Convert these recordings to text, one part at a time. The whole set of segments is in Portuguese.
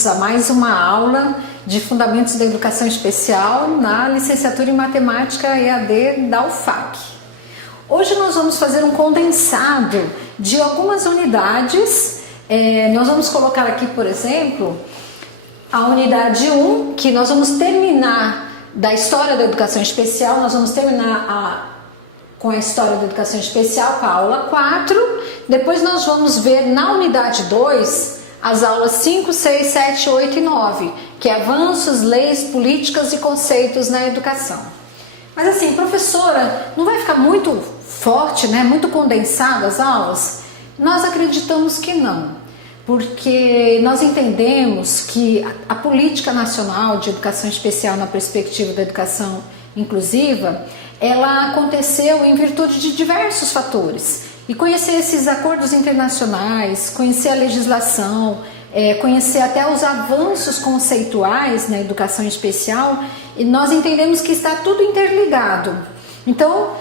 bem-vindos a mais uma aula de Fundamentos da Educação Especial na Licenciatura em Matemática EAD da UFAC. Hoje nós vamos fazer um condensado de algumas unidades. Nós vamos colocar aqui, por exemplo, a unidade 1, que nós vamos terminar da História da Educação Especial, nós vamos terminar com a História da Educação Especial, com a aula 4, depois nós vamos ver na unidade 2 as aulas 5, 6, 7, 8 e 9, que é avanços, leis, políticas e conceitos na educação. Mas assim, professora, não vai ficar muito forte, né? Muito condensado as aulas? Nós acreditamos que não, porque nós entendemos que a política nacional de educação especial na perspectiva da educação inclusiva, ela aconteceu em virtude de diversos fatores. E conhecer esses acordos internacionais, conhecer a legislação, conhecer até os avanços conceituais na educação especial, e nós entendemos que está tudo interligado. Então,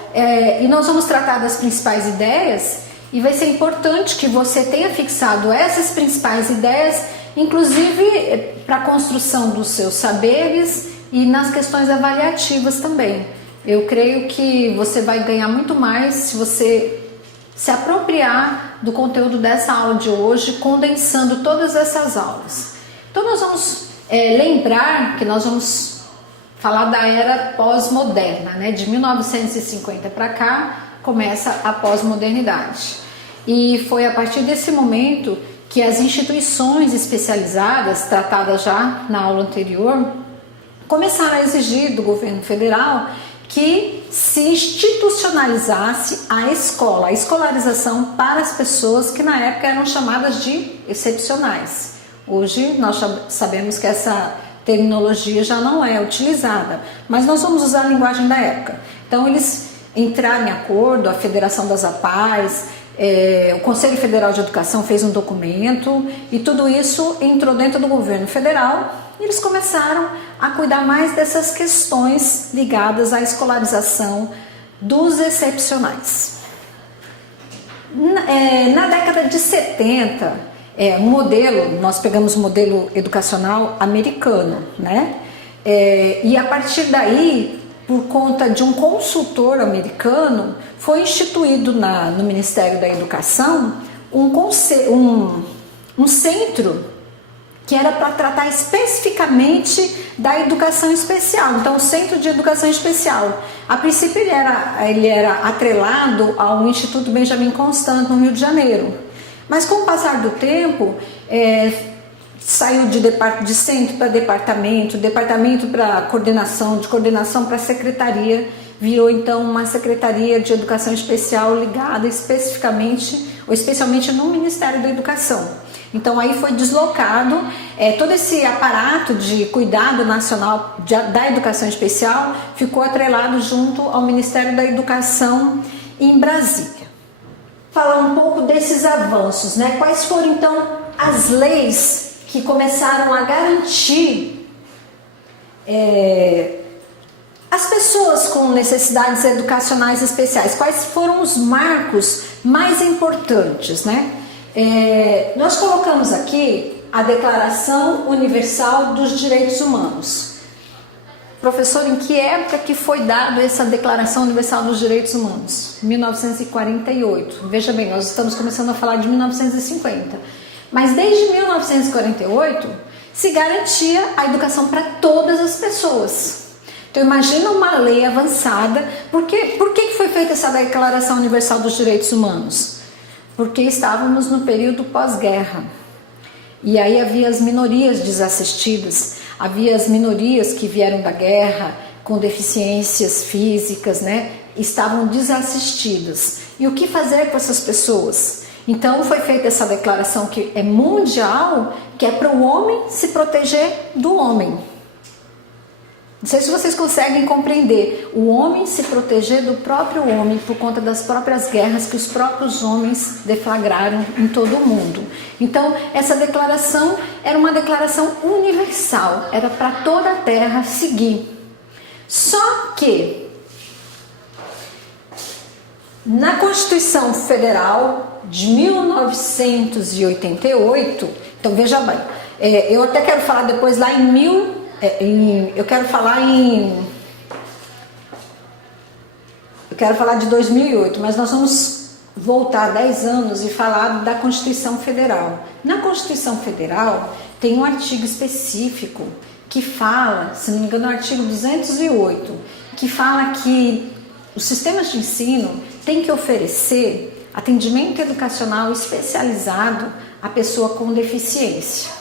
e nós vamos tratar das principais ideias, e vai ser importante que você tenha fixado essas principais ideias, inclusive para a construção dos seus saberes e nas questões avaliativas também. Eu creio que você vai ganhar muito mais se você se apropriar do conteúdo dessa aula de hoje, condensando todas essas aulas. Então nós vamos lembrar que nós vamos falar da era pós-moderna, né? De 1950 para cá começa a pós-modernidade. E foi a partir desse momento que as instituições especializadas, tratadas já na aula anterior, começaram a exigir do governo federal que se institucionalizasse a escola, a escolarização para as pessoas que na época eram chamadas de excepcionais. Hoje nós sabemos que essa terminologia já não é utilizada, mas nós vamos usar a linguagem da época. Então eles entraram em acordo, a Federação das APAES, o Conselho Federal de Educação fez um documento e tudo isso entrou dentro do governo federal. E eles começaram a cuidar mais dessas questões ligadas à escolarização dos excepcionais. Na década de 70, nós pegamos o modelo educacional americano, né? E a partir daí, por conta de um consultor americano, foi instituído no Ministério da Educação um centro que era para tratar especificamente da educação especial. Então, o Centro de Educação Especial, a princípio ele era atrelado ao Instituto Benjamin Constant, no Rio de Janeiro. Mas com o passar do tempo, saiu de centro para departamento, departamento para coordenação, de coordenação para secretaria, virou então uma Secretaria de Educação Especial ligada especificamente, ou especialmente no Ministério da Educação. Então aí foi deslocado todo esse aparato de cuidado nacional da educação especial, ficou atrelado junto ao Ministério da Educação em Brasília. Falar um pouco desses avanços, né? Quais foram então as leis que começaram a garantir as pessoas com necessidades educacionais especiais? Quais foram os marcos mais importantes, né? Nós colocamos aqui a Declaração Universal dos Direitos Humanos. Professor, em que época que foi dada essa Declaração Universal dos Direitos Humanos? 1948. Veja bem, nós estamos começando a falar de 1950. Mas desde 1948 se garantia a educação para todas as pessoas. Então imagina uma lei avançada. Por que foi feita essa Declaração Universal dos Direitos Humanos? Porque estávamos no período pós-guerra. E aí havia as minorias desassistidas, havia as minorias que vieram da guerra com deficiências físicas, né? Estavam desassistidas. E o que fazer com essas pessoas? Então foi feita essa declaração que é mundial, que é para o homem se proteger do homem. Não sei se vocês conseguem compreender, o homem se proteger do próprio homem por conta das próprias guerras que os próprios homens deflagraram em todo o mundo. Então, essa declaração era uma declaração universal, era para toda a Terra seguir. Só que, na Constituição Federal de 1988, então veja bem, Eu até quero falar depois lá eu quero falar de 2008, mas nós vamos voltar 10 anos e falar da Constituição Federal. Na Constituição Federal tem um artigo específico que fala, se não me engano, é o artigo 208, que fala que os sistemas de ensino têm que oferecer atendimento educacional especializado à pessoa com deficiência.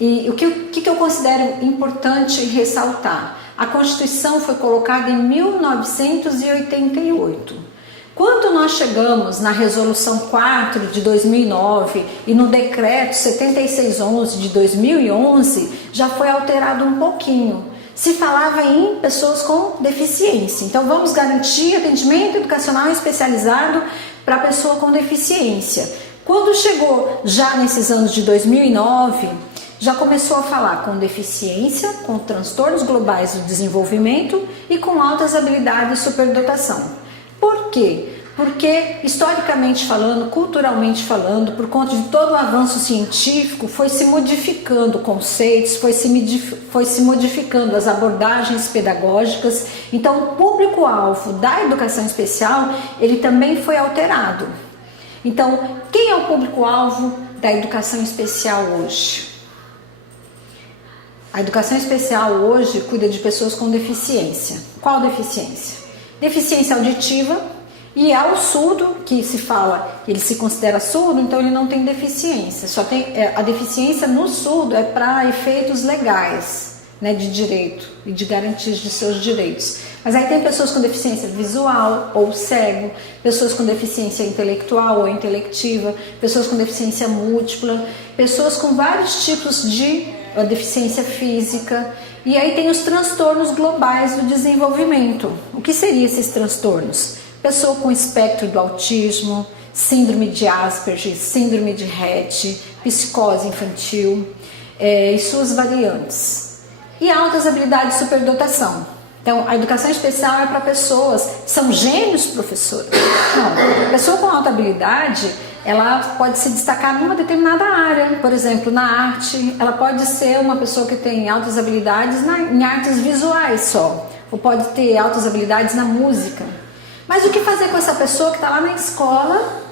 E o que eu considero importante ressaltar? A Constituição foi colocada em 1988. Quando nós chegamos na Resolução 4 de 2009 e no Decreto 7611 de 2011, já foi alterado um pouquinho. Se falava em pessoas com deficiência. Então vamos garantir atendimento educacional especializado para a pessoa com deficiência. Quando chegou já nesses anos de 2009, já começou a falar com deficiência, com transtornos globais do desenvolvimento e com altas habilidades e superdotação. Por quê? Porque, historicamente falando, culturalmente falando, por conta de todo o avanço científico, foi se modificando conceitos, foi se modificando as abordagens pedagógicas. Então, o público-alvo da educação especial, ele também foi alterado. Então, quem é o público-alvo da educação especial hoje? A educação especial hoje cuida de pessoas com deficiência. Qual deficiência? Deficiência auditiva, e há o surdo, que se fala que ele se considera surdo, então ele não tem deficiência. Só tem a deficiência no surdo é para efeitos legais, né, de direito e de garantias de seus direitos. Mas aí tem pessoas com deficiência visual ou cego, pessoas com deficiência intelectual ou intelectiva, pessoas com deficiência múltipla, pessoas com vários tipos de deficiência física, e aí tem os transtornos globais do desenvolvimento. O que seriam esses transtornos? Pessoa com espectro do autismo, síndrome de Asperger, síndrome de Rett, psicose infantil e suas variantes. E altas habilidades de superdotação. Então, a educação especial é para pessoas, são gênios professores. Não, pessoa com alta habilidade, ela pode se destacar numa determinada área, por exemplo, na arte. Ela pode ser uma pessoa que tem altas habilidades em artes visuais só, ou pode ter altas habilidades na música. Mas o que fazer com essa pessoa que está lá na escola?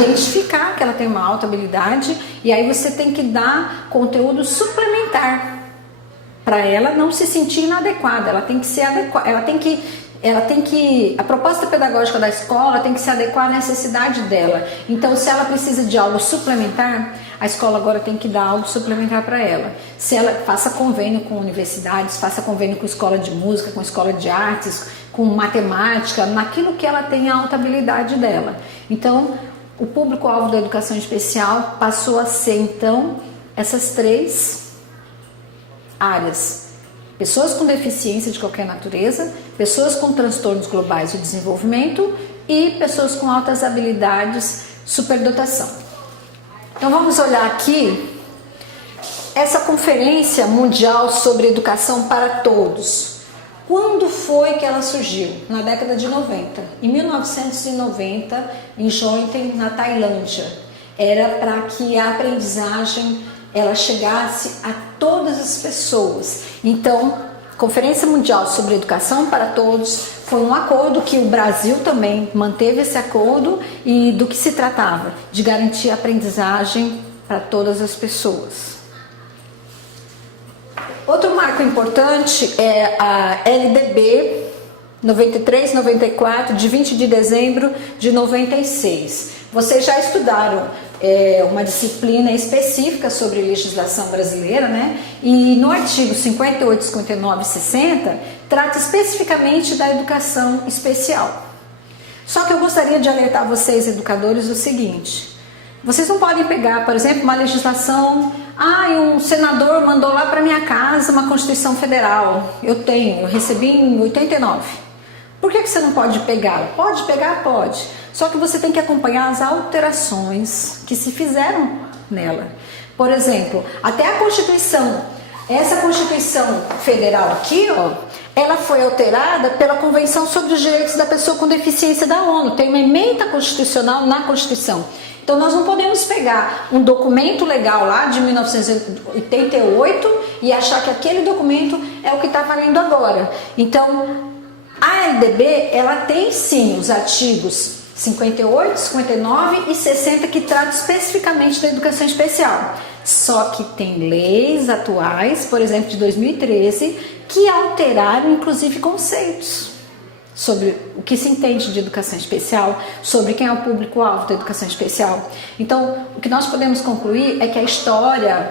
Identificar que ela tem uma alta habilidade, e aí você tem que dar conteúdo suplementar para ela não se sentir inadequada. Ela tem que ser adequada, a proposta pedagógica da escola tem que se adequar à necessidade dela. Então, se ela precisa de algo suplementar, a escola agora tem que dar algo suplementar para ela. Se ela faça convênio com universidades, faça convênio com escola de música, com escola de artes, com matemática, naquilo que ela tem a alta habilidade dela. Então, o público-alvo da educação especial passou a ser, então, essas 3 áreas: pessoas com deficiência de qualquer natureza, pessoas com transtornos globais do desenvolvimento e pessoas com altas habilidades, superdotação. Então vamos olhar aqui essa Conferência Mundial sobre Educação para Todos. Quando foi que ela surgiu? Na década de 90. Em 1990, em Jointen, na Tailândia. Era para que a aprendizagem ela chegasse a todas as pessoas. Então, Conferência Mundial sobre Educação para Todos foi um acordo que o Brasil também manteve esse acordo, e do que se tratava? De garantir a aprendizagem para todas as pessoas. Outro marco importante é a LDB 93-94, de 20 de dezembro de 96. Vocês já estudaram uma disciplina específica sobre legislação brasileira, né? E no artigo 58, 59 e 60 trata especificamente da educação especial. Só que eu gostaria de alertar vocês, educadores, o seguinte: vocês não podem pegar, por exemplo, uma legislação, um senador mandou lá para minha casa uma Constituição Federal, eu recebi em 89. Por que você não pode pegar? Pode pegar? Pode. Só que você tem que acompanhar as alterações que se fizeram nela. Por exemplo, até a Constituição, essa Constituição Federal aqui, ela foi alterada pela Convenção sobre os Direitos da Pessoa com Deficiência da ONU. Tem uma emenda constitucional na Constituição. Então, Então nós não podemos pegar um documento legal lá de 1988 e achar que aquele documento é o que está valendo agora. Então a LDB, ela tem sim os artigos 58, 59 e 60 que tratam especificamente da educação especial. Só que tem leis atuais, por exemplo, de 2013, que alteraram inclusive conceitos sobre o que se entende de educação especial, sobre quem é o público-alvo da educação especial. Então, o que nós podemos concluir é que a história,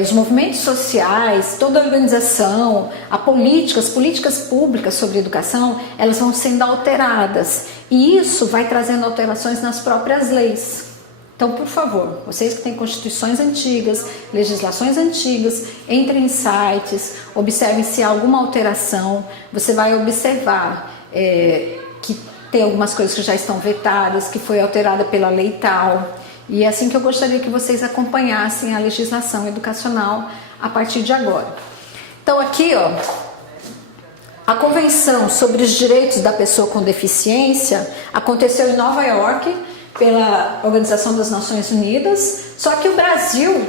os movimentos sociais, toda a organização, as políticas públicas sobre educação, elas vão sendo alteradas. E isso vai trazendo alterações nas próprias leis. Então, por favor, vocês que têm constituições antigas, legislações antigas, entrem em sites, observem se há alguma alteração. Você vai observar que tem algumas coisas que já estão vetadas, que foi alterada pela lei tal. E é assim que eu gostaria que vocês acompanhassem a legislação educacional a partir de agora. Então aqui, ó, a Convenção sobre os Direitos da Pessoa com Deficiência aconteceu em Nova York pela Organização das Nações Unidas, só que o Brasil,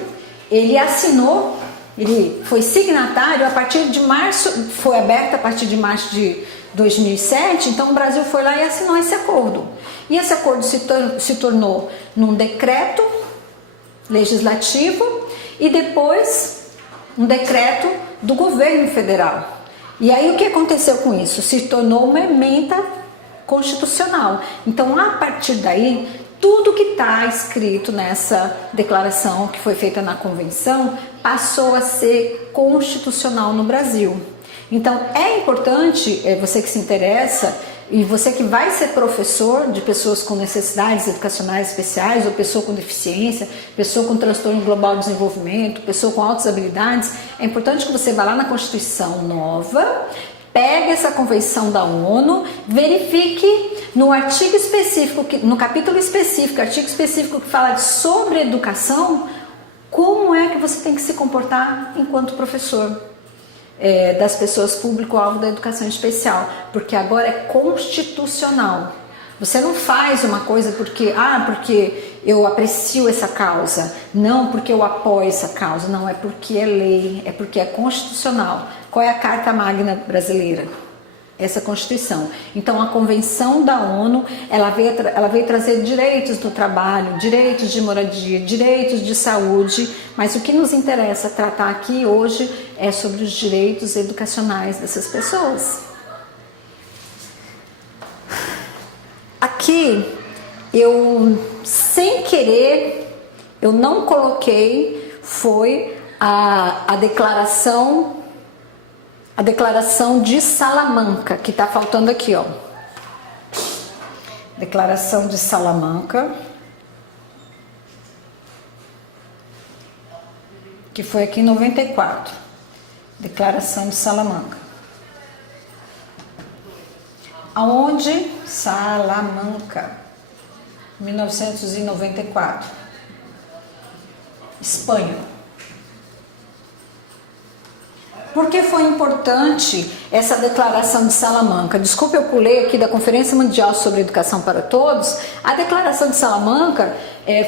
ele assinou, ele foi signatário a partir de março, foi aberto a partir de março de 2007, então o Brasil foi lá e assinou esse acordo. E esse acordo se tornou num decreto legislativo e depois um decreto do governo federal. E aí o que aconteceu com isso? Se tornou uma ementa constitucional. Então, a partir daí, tudo que está escrito nessa declaração que foi feita na convenção passou a ser constitucional no Brasil. Então, é importante, você que se interessa e você que vai ser professor de pessoas com necessidades educacionais especiais ou pessoa com deficiência, pessoa com transtorno global de desenvolvimento, pessoa com altas habilidades, é importante que você vá lá na Constituição nova, pegue essa convenção da ONU, verifique no artigo específico, no capítulo específico, artigo específico que fala sobre educação, como é que você tem que se comportar enquanto professor das pessoas público-alvo da educação especial, porque agora é constitucional. Você não faz uma coisa porque eu aprecio essa causa, não porque eu apoio essa causa, não, é porque é lei, é porque é constitucional. Qual é a Carta Magna brasileira? Essa Constituição. Então a Convenção da ONU, ela veio trazer direitos do trabalho, direitos de moradia, direitos de saúde, mas o que nos interessa tratar aqui hoje é sobre os direitos educacionais dessas pessoas. Aqui, eu, sem querer, eu não coloquei, foi a declaração de Salamanca, que está faltando aqui, ó. Declaração de Salamanca, que foi aqui em 94. Declaração de Salamanca. Aonde? Salamanca, 1994. Espanha. Por que foi importante essa declaração de Salamanca? Desculpe, eu pulei aqui da Conferência Mundial sobre Educação para Todos. A declaração de Salamanca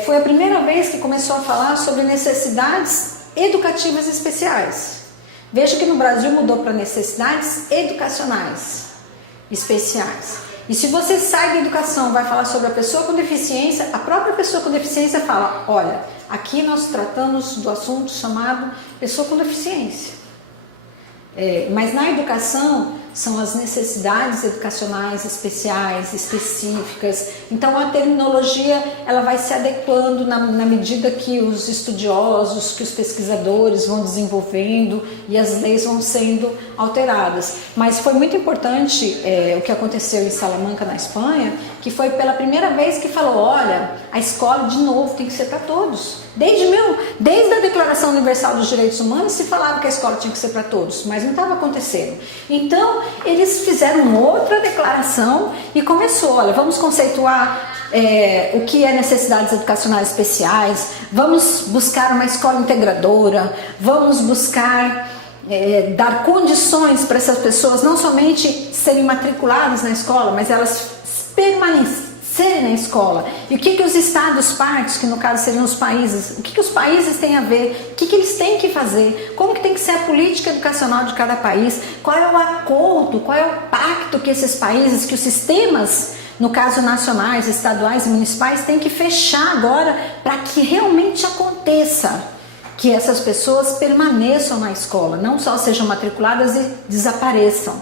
foi a primeira vez que começou a falar sobre necessidades educativas especiais. Veja que no Brasil mudou para necessidades educacionais especiais. E se você sai da educação, vai falar sobre a pessoa com deficiência, a própria pessoa com deficiência fala, olha, aqui nós tratamos do assunto chamado pessoa com deficiência. Mas na educação são as necessidades educacionais especiais, específicas. Então a terminologia ela vai se adequando na medida que os estudiosos, que os pesquisadores vão desenvolvendo e as leis vão sendo alteradas. Mas foi muito importante o que aconteceu em Salamanca, na Espanha, que foi pela primeira vez que falou, olha, a escola de novo tem que ser para todos. Desde a Declaração Universal dos Direitos Humanos se falava que a escola tinha que ser para todos, mas não estava acontecendo. Então, eles fizeram outra declaração e começou, olha, vamos conceituar o que é necessidades educacionais especiais, vamos buscar uma escola integradora, vamos buscar dar condições para essas pessoas não somente serem matriculadas na escola, mas elas serem na escola. E o que os estados partes, que no caso seriam os países, o que os países têm a ver, o que eles têm que fazer, como que tem que ser a política educacional de cada país, qual é o acordo, qual é o pacto que esses países, que os sistemas, no caso nacionais, estaduais e municipais, têm que fechar agora para que realmente aconteça, que essas pessoas permaneçam na escola, não só sejam matriculadas e desapareçam.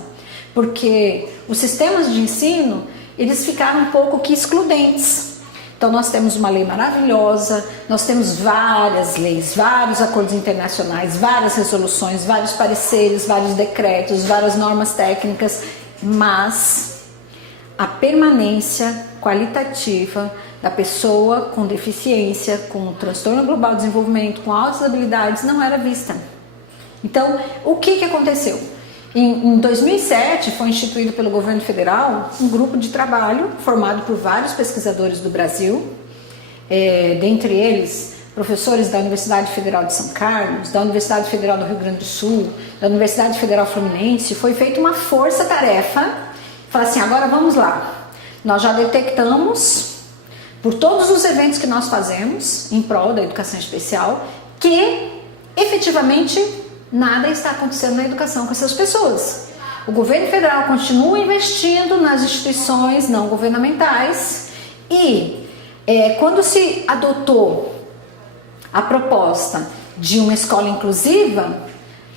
Porque os sistemas de ensino, eles ficaram um pouco que excludentes. Então nós temos uma lei maravilhosa, nós temos várias leis, vários acordos internacionais, várias resoluções, vários pareceres, vários decretos, várias normas técnicas, mas a permanência qualitativa da pessoa com deficiência, com transtorno global de desenvolvimento, com altas habilidades, não era vista. Então, o que aconteceu? Em 2007, foi instituído pelo governo federal um grupo de trabalho formado por vários pesquisadores do Brasil, dentre eles professores da Universidade Federal de São Carlos, da Universidade Federal do Rio Grande do Sul, da Universidade Federal Fluminense. Foi feita uma força-tarefa, falar assim, agora vamos lá, nós já detectamos, por todos os eventos que nós fazemos em prol da educação especial, que efetivamente nada está acontecendo na educação com essas pessoas. O governo federal continua investindo nas instituições não governamentais e quando se adotou a proposta de uma escola inclusiva,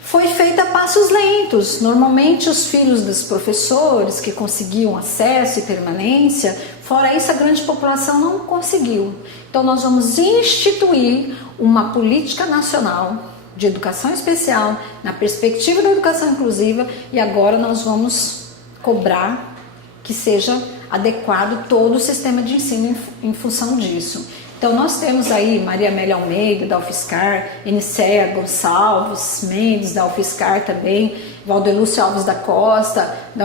foi feita a passos lentos. Normalmente os filhos dos professores que conseguiam acesso e permanência, fora isso a grande população não conseguiu. Então nós vamos instituir uma política nacional de educação especial na perspectiva da educação inclusiva e agora nós vamos cobrar que seja adequado todo o sistema de ensino em função disso. Então nós temos aí Maria Amélia Almeida, da UFSCar, Enicéia Gonçalves Mendes, da UFSCar também, Valdelúcio Alves da Costa, da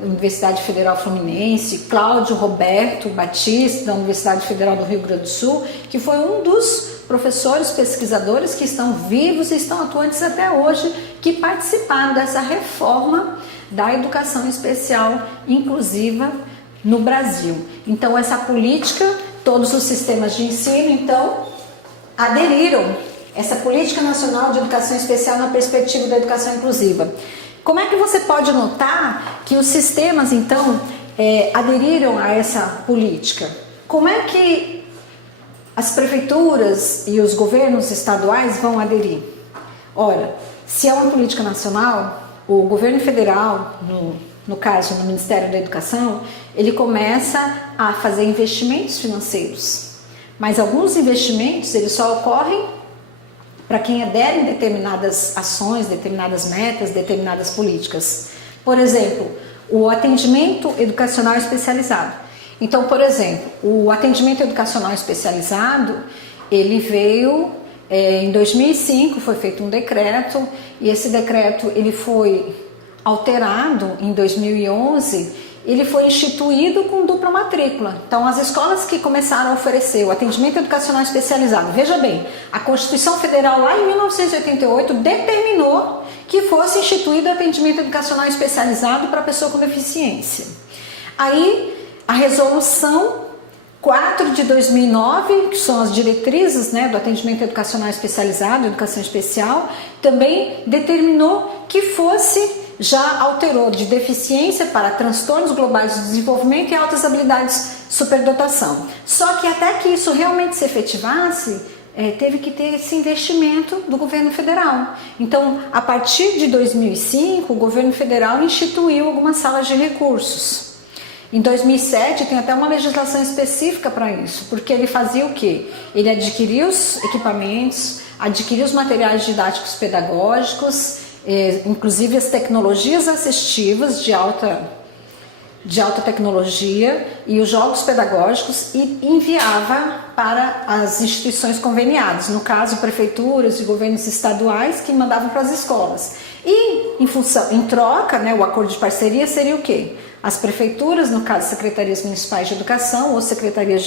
Universidade Federal Fluminense, Cláudio Roberto Batista, da Universidade Federal do Rio Grande do Sul, que foi um dos professores pesquisadores que estão vivos e estão atuantes até hoje, que participaram dessa reforma da educação especial inclusiva no Brasil. Então essa política, todos os sistemas de ensino, então, aderiram essa Política Nacional de Educação Especial na perspectiva da educação inclusiva. Como é que você pode notar que os sistemas, então, aderiram a essa política? Como é que as prefeituras e os governos estaduais vão aderir? Ora, se é uma política nacional, o governo federal, no caso, no Ministério da Educação, ele começa a fazer investimentos financeiros. Mas alguns investimentos, eles só ocorrem para quem adere em determinadas ações, determinadas metas, determinadas políticas. Por exemplo, o atendimento educacional especializado. Então, por exemplo, o atendimento educacional especializado, ele veio em 2005, foi feito um decreto, e esse decreto ele foi alterado em 2011, ele foi instituído com dupla matrícula. Então, as escolas que começaram a oferecer o atendimento educacional especializado, veja bem, a Constituição Federal lá em 1988 determinou que fosse instituído o atendimento educacional especializado para pessoa com deficiência. Aí, a resolução 4 de 2009, que são as diretrizes, do atendimento educacional especializado, educação especial, também determinou que fosse, já alterou de deficiência para transtornos globais de desenvolvimento e altas habilidades superdotação. Só que até que isso realmente se efetivasse, teve que ter esse investimento do governo federal. Então, a partir de 2005, o governo federal instituiu algumas salas de recursos. Em 2007 tem até uma legislação específica para isso, porque ele fazia o quê? Ele adquiria os equipamentos, adquiria os materiais didáticos pedagógicos, inclusive as tecnologias assistivas de alta tecnologia e os jogos pedagógicos e enviava para as instituições conveniadas, no caso prefeituras e governos estaduais que mandavam para as escolas. E em troca, o acordo de parceria seria o quê? As prefeituras, no caso secretarias municipais de educação ou secretarias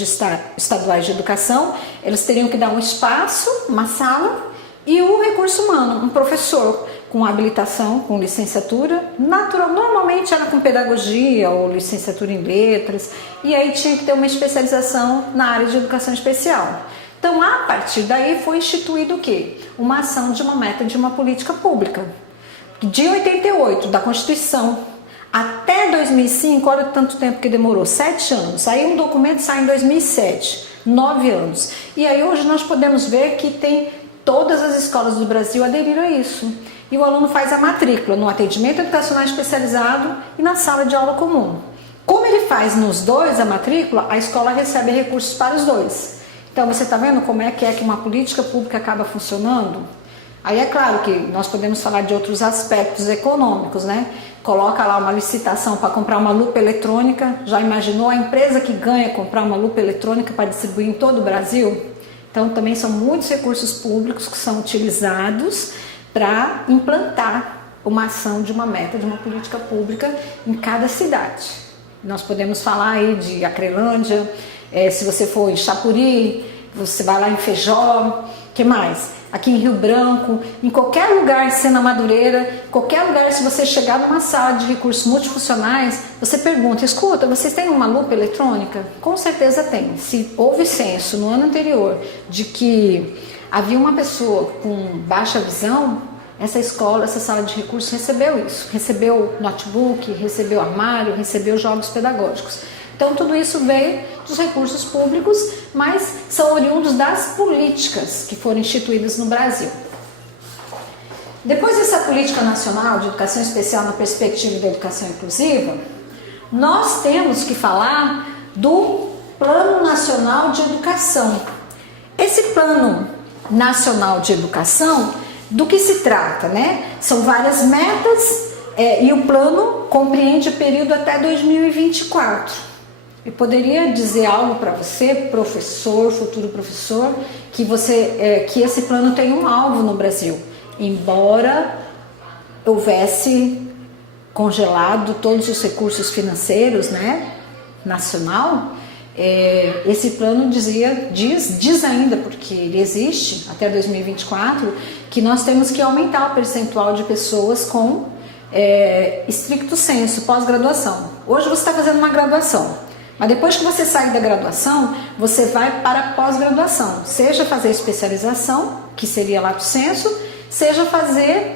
estaduais de educação, eles teriam que dar um espaço, uma sala e o recurso humano, um professor com habilitação, com licenciatura, normalmente era com pedagogia ou licenciatura em letras, e aí tinha que ter uma especialização na área de educação especial. Então, a partir daí foi instituído o quê? Uma ação de uma meta de uma política pública. De 88, da Constituição, até 2005, olha tanto tempo que demorou, 7 anos. Aí um documento sai em 2007, 9 anos. E aí hoje nós podemos ver que tem todas as escolas do Brasil aderiram a isso. E o aluno faz a matrícula no atendimento educacional especializado e na sala de aula comum. Como ele faz nos dois a matrícula, a escola recebe recursos para os dois. Então você está vendo como é que uma política pública acaba funcionando? Aí é claro que nós podemos falar de outros aspectos econômicos, né? Coloca lá uma licitação para comprar uma lupa eletrônica. Já imaginou a empresa que ganha comprar uma lupa eletrônica para distribuir em todo o Brasil? Então também são muitos recursos públicos que são utilizados para implantar uma ação de uma meta, de uma política pública em cada cidade. Nós podemos falar aí de Acrelândia, se você for em Chapuri, você vai lá em Feijó, que mais? Aqui em Rio Branco, em qualquer lugar, Sena Madureira, qualquer lugar, se você chegar numa sala de recursos multifuncionais, você pergunta, escuta, vocês têm uma lupa eletrônica? Com certeza tem. Se houve censo no ano anterior de que havia uma pessoa com baixa visão, essa escola, essa sala de recursos recebeu isso. Recebeu notebook, recebeu armário, recebeu jogos pedagógicos. Então tudo isso veio dos recursos públicos, mas são oriundos das políticas que foram instituídas no Brasil. Depois dessa política nacional de educação especial na perspectiva da educação inclusiva, nós temos que falar do Plano Nacional de Educação. Esse Plano Nacional de Educação, do que se trata, né? São várias metas e o plano compreende o período até 2024. Eu poderia dizer algo para você, professor, futuro professor, que esse plano tem um alvo no Brasil. Embora houvesse congelado todos os recursos financeiros, né, nacional, esse plano diz ainda, porque ele existe até 2024, que nós temos que aumentar o percentual de pessoas com estricto sensu, pós-graduação. Hoje você está fazendo uma graduação. Mas depois que você sair da graduação, você vai para a pós-graduação, seja fazer especialização, que seria lato sensu, seja fazer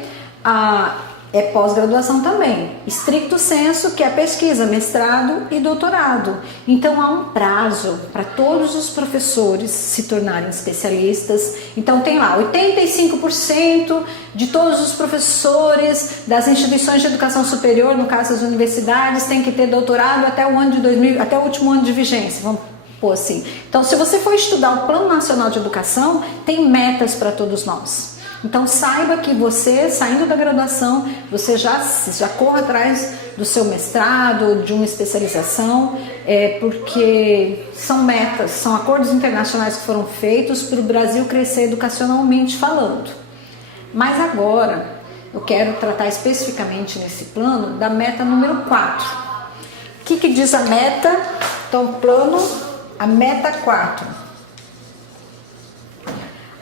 pós-graduação também, estricto sensu, que é pesquisa, mestrado e doutorado. Então há um prazo para todos os professores se tornarem especialistas. Então tem lá 85% de todos os professores das instituições de educação superior, no caso das universidades, tem que ter doutorado até o ano de 2000, até o último ano de vigência, vamos pôr assim. Então, se você for estudar o Plano Nacional de Educação, tem metas para todos nós. Então saiba que você, saindo da graduação, você já corra atrás do seu mestrado, de uma especialização, porque são metas, são acordos internacionais que foram feitos para o Brasil crescer educacionalmente falando. Mas agora eu quero tratar especificamente nesse plano da meta número 4. O que diz a meta? Então, a meta 4.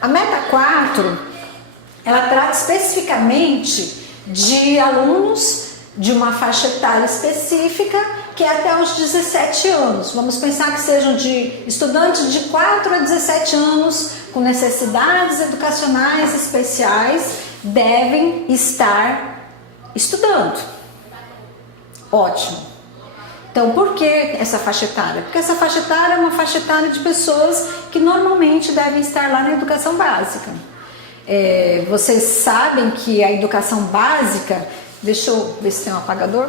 A meta 4... ela trata especificamente de alunos de uma faixa etária específica, que é até os 17 anos. Vamos pensar que sejam de estudantes de 4 a 17 anos com necessidades educacionais especiais, devem estar estudando. Ótimo. Então, por que essa faixa etária? Porque essa faixa etária é uma faixa etária de pessoas que normalmente devem estar lá na educação básica. Vocês sabem que a educação básica, deixa eu ver se tem um apagador.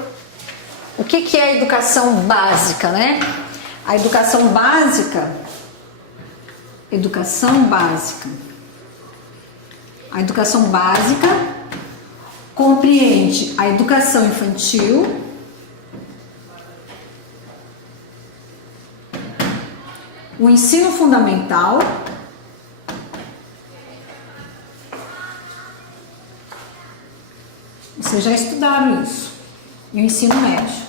O que é a educação básica, né? A educação básica compreende a educação infantil, o ensino fundamental, vocês já estudaram isso, e o ensino médio.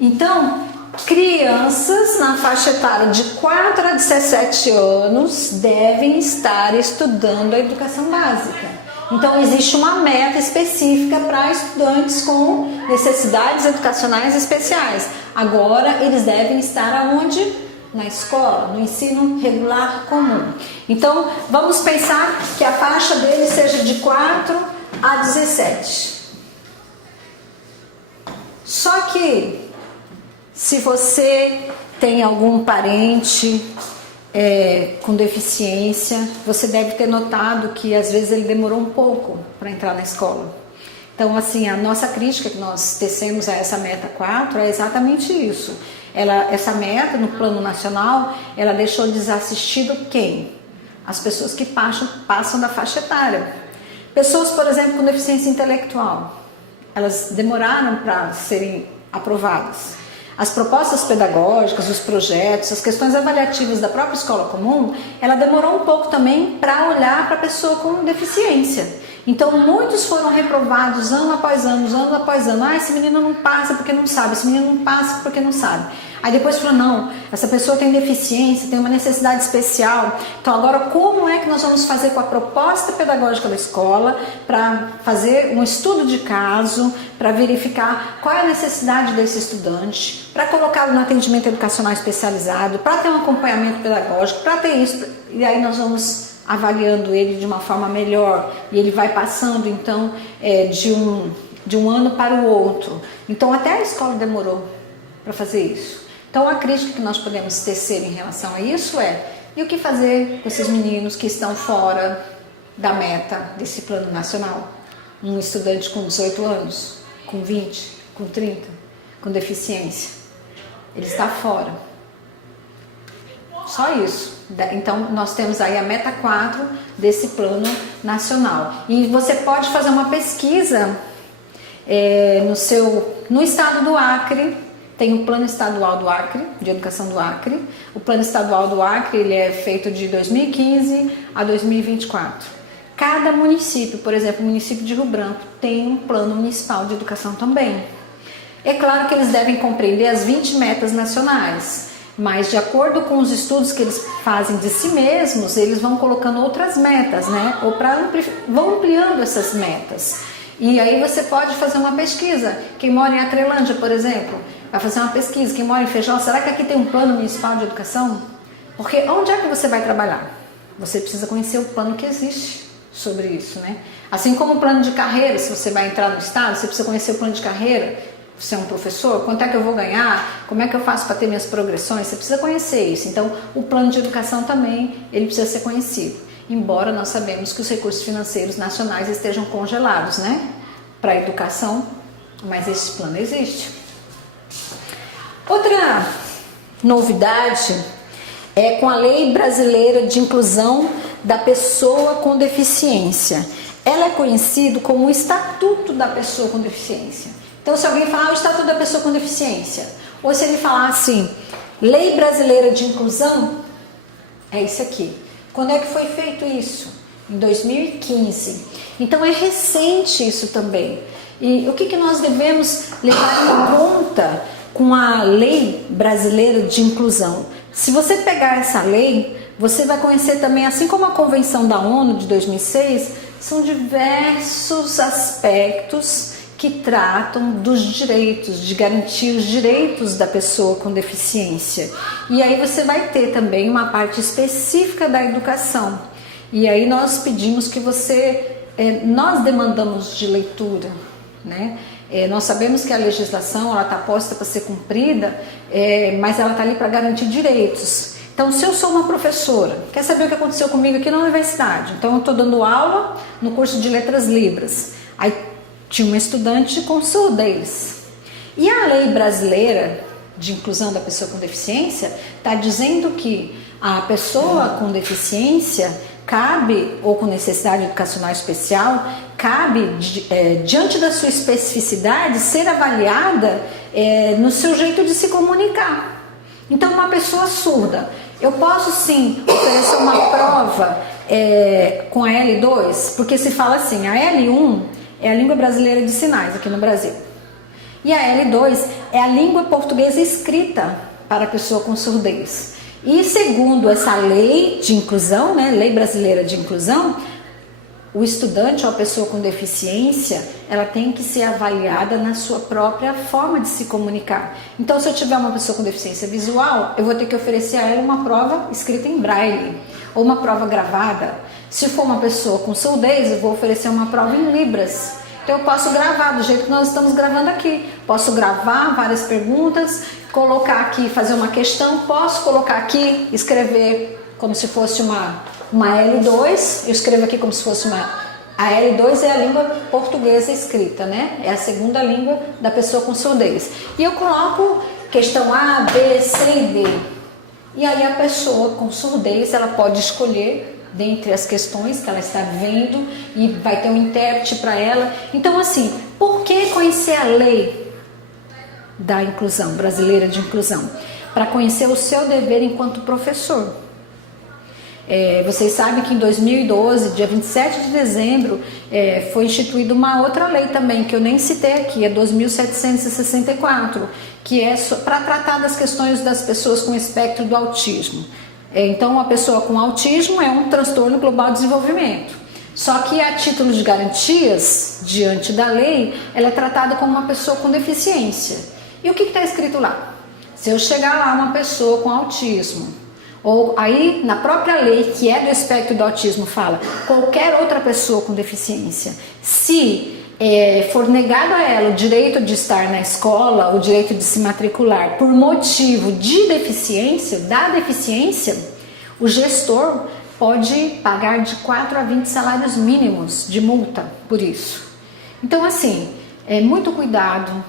Então, crianças na faixa etária de 4 a 17 anos devem estar estudando a educação básica. Então existe uma meta específica para estudantes com necessidades educacionais especiais. Agora eles devem estar aonde? Na escola, no ensino regular comum. Então vamos pensar que a faixa deles seja de 4 a 17. Só que se você tem algum parente com deficiência, você deve ter notado que às vezes ele demorou um pouco para entrar na escola. Então, assim, a nossa crítica que nós tecemos a essa meta 4 é exatamente isso. Essa meta no plano nacional, ela deixou desassistido quem? As pessoas que passam da faixa etária. Pessoas, por exemplo, com deficiência intelectual, elas demoraram para serem aprovadas. As propostas pedagógicas, os projetos, as questões avaliativas da própria escola comum, ela demorou um pouco também para olhar para a pessoa com deficiência. Então, muitos foram reprovados ano após ano, ano após ano. Ah, esse menino não passa porque não sabe, esse menino não passa porque não sabe. Aí depois falou, não, essa pessoa tem deficiência, tem uma necessidade especial. Então agora como é que nós vamos fazer com a proposta pedagógica da escola para fazer um estudo de caso, para verificar qual é a necessidade desse estudante, para colocá-lo no atendimento educacional especializado, para ter um acompanhamento pedagógico, para ter isso. E aí nós vamos avaliando ele de uma forma melhor e ele vai passando então de um ano para o outro. Então até a escola demorou para fazer isso. Então a crítica que nós podemos tecer em relação a isso e o que fazer com esses meninos que estão fora da meta desse plano nacional? Um estudante com 18 anos, com 20, com 30, com deficiência, ele está fora. Só isso. Então nós temos aí a meta 4 desse plano nacional. E você pode fazer uma pesquisa no estado do Acre. Tem o Plano Estadual do Acre, de Educação do Acre. O Plano Estadual do Acre ele é feito de 2015 a 2024. Cada município, por exemplo, o município de Rio Branco, tem um plano municipal de educação também. É claro que eles devem compreender as 20 metas nacionais, mas de acordo com os estudos que eles fazem de si mesmos, eles vão colocando outras metas, né? Ou vão ampliando essas metas. E aí você pode fazer uma pesquisa. Quem mora em Acrelândia, por exemplo, vai fazer uma pesquisa. Quem mora em Feijão, será que aqui tem um plano municipal de educação? Porque onde é que você vai trabalhar? Você precisa conhecer o plano que existe sobre isso, né? Assim como o plano de carreira, se você vai entrar no estado, você precisa conhecer o plano de carreira. Você é um professor, quanto é que eu vou ganhar? Como é que eu faço para ter minhas progressões? Você precisa conhecer isso. Então, o plano de educação também, ele precisa ser conhecido. Embora nós sabemos que os recursos financeiros nacionais estejam congelados, né? Para a educação, mas esse plano existe. Outra novidade é com a Lei Brasileira de Inclusão da Pessoa com Deficiência. Ela é conhecida como o Estatuto da Pessoa com Deficiência. Então, se alguém falar o Estatuto da Pessoa com Deficiência, ou se ele falar assim, Lei Brasileira de Inclusão, é isso aqui. Quando é que foi feito isso? Em 2015. Então é recente isso também. E o que nós devemos levar em conta com a Lei Brasileira de Inclusão? Se você pegar essa lei, você vai conhecer também, assim como a Convenção da ONU de 2006, são diversos aspectos que tratam dos direitos, de garantir os direitos da pessoa com deficiência. E aí você vai ter também uma parte específica da educação. E aí nós pedimos que nós demandamos de leitura, né? Nós sabemos que a legislação ela está posta para ser cumprida, mas ela está ali para garantir direitos. Então, se eu sou uma professora, quer saber o que aconteceu comigo aqui na universidade? Então, eu estou dando aula no curso de Letras Libras. Aí tinha uma estudante com surdez. E a lei brasileira de inclusão da pessoa com deficiência está dizendo que a pessoa com deficiência cabe, ou com necessidade educacional especial, cabe, diante da sua especificidade, ser avaliada no seu jeito de se comunicar. Então, uma pessoa surda, eu posso sim oferecer uma prova com a L2, porque se fala assim, a L1 é a língua brasileira de sinais aqui no Brasil. E a L2 é a língua portuguesa escrita para a pessoa com surdez. E segundo essa lei de inclusão, né, Lei Brasileira de Inclusão, o estudante ou a pessoa com deficiência, ela tem que ser avaliada na sua própria forma de se comunicar. Então, se eu tiver uma pessoa com deficiência visual, eu vou ter que oferecer a ela uma prova escrita em braille ou uma prova gravada. Se for uma pessoa com surdez, eu vou oferecer uma prova em libras. Então, eu posso gravar do jeito que nós estamos gravando aqui. Posso gravar várias perguntas, colocar aqui, fazer uma questão. Posso colocar aqui, escrever como se fosse uma L2. Eu escrevo aqui como se fosse a L2 é a língua portuguesa escrita, né? É a segunda língua da pessoa com surdez. E eu coloco questão A, B, C e D. E aí a pessoa com surdez, ela pode escolher dentre as questões que ela está vendo e vai ter um intérprete para ela. Então, assim, por que conhecer a lei da inclusão, brasileira de inclusão? Para conhecer o seu dever enquanto professor. Vocês sabem que em 2012, dia 27 de dezembro, foi instituída uma outra lei também, que eu nem citei aqui, é 2.764, que é para tratar das questões das pessoas com espectro do autismo. Então, a pessoa com autismo é um transtorno global de desenvolvimento. Só que a título de garantias, diante da lei, ela é tratada como uma pessoa com deficiência. E o que está escrito lá? Se eu chegar lá uma pessoa com autismo, ou aí na própria lei que é do espectro do autismo fala qualquer outra pessoa com deficiência, se for negado a ela o direito de estar na escola, o direito de se matricular por motivo de deficiência, da deficiência, o gestor pode pagar de 4 a 20 salários mínimos de multa por isso. Então, assim, muito cuidado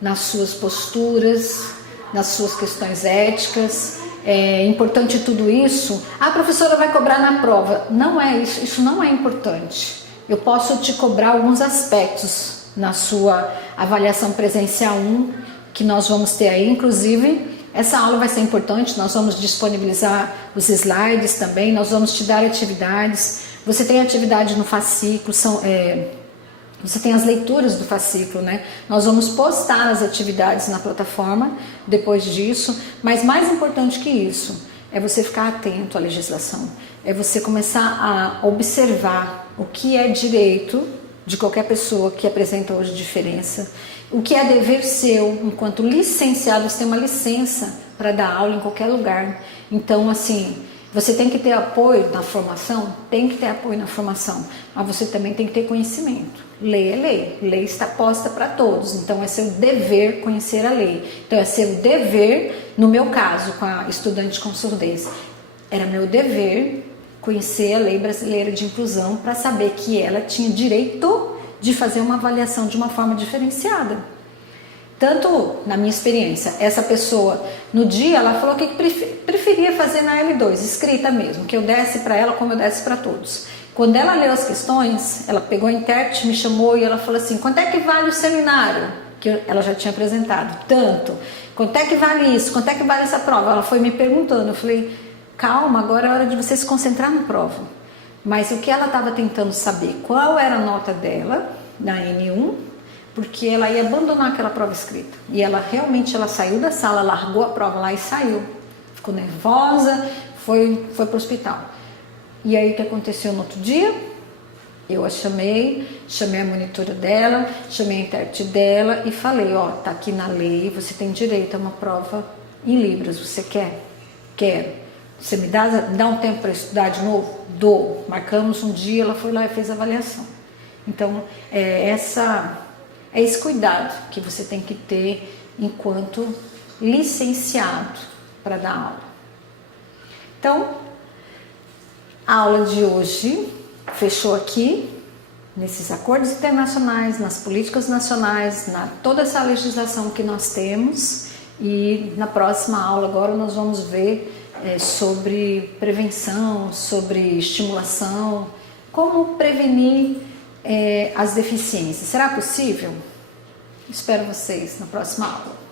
nas suas posturas, nas suas questões éticas. É importante tudo isso. A professora vai cobrar na prova. Não é isso, isso não é importante. Eu posso te cobrar alguns aspectos na sua avaliação presencial 1, que nós vamos ter aí. Inclusive, essa aula vai ser importante, nós vamos disponibilizar os slides também, nós vamos te dar atividades. Você tem atividade no fascículo, você tem as leituras do fascículo, né? Nós vamos postar as atividades na plataforma depois disso, mas mais importante que isso é você ficar atento à legislação, é você começar a observar o que é direito de qualquer pessoa que apresenta hoje diferença, o que é dever seu, enquanto licenciado, você tem uma licença para dar aula em qualquer lugar. Então, assim, você tem que ter apoio na formação? Tem que ter apoio na formação, mas você também tem que ter conhecimento. Lei é lei, lei está posta para todos, então é seu dever conhecer a lei. Então é seu dever, no meu caso, com a estudante com surdez, era meu dever conhecer a Lei Brasileira de Inclusão para saber que ela tinha direito de fazer uma avaliação de uma forma diferenciada. Tanto na minha experiência, essa pessoa, no dia, ela falou que preferia fazer na L2, escrita mesmo, que eu desse para ela como eu desse para todos. Quando ela leu as questões, ela pegou a intérprete, me chamou e ela falou assim, quanto é que vale o seminário? Que ela já tinha apresentado, tanto. Quanto é que vale isso? Quanto é que vale essa prova? Ela foi me perguntando, eu falei, calma, agora é hora de você se concentrar na prova. Mas o que ela estava tentando saber, qual era a nota dela na N1, porque ela ia abandonar aquela prova escrita. E ela realmente saiu da sala, largou a prova lá e saiu. Ficou nervosa, foi para o hospital. E aí o que aconteceu no outro dia? Eu a chamei a monitora dela, chamei a intérprete dela e falei, ó, tá aqui na lei, você tem direito a uma prova em libras, você quer? Quero. Você me dá um tempo para estudar de novo? Dou. Marcamos um dia, ela foi lá e fez a avaliação. Então, é esse cuidado que você tem que ter enquanto licenciado para dar aula. Então, a aula de hoje fechou aqui, nesses acordos internacionais, nas políticas nacionais, toda essa legislação que nós temos. E na próxima aula agora nós vamos ver sobre prevenção, sobre estimulação, como prevenir as deficiências. Será possível? Espero vocês na próxima aula.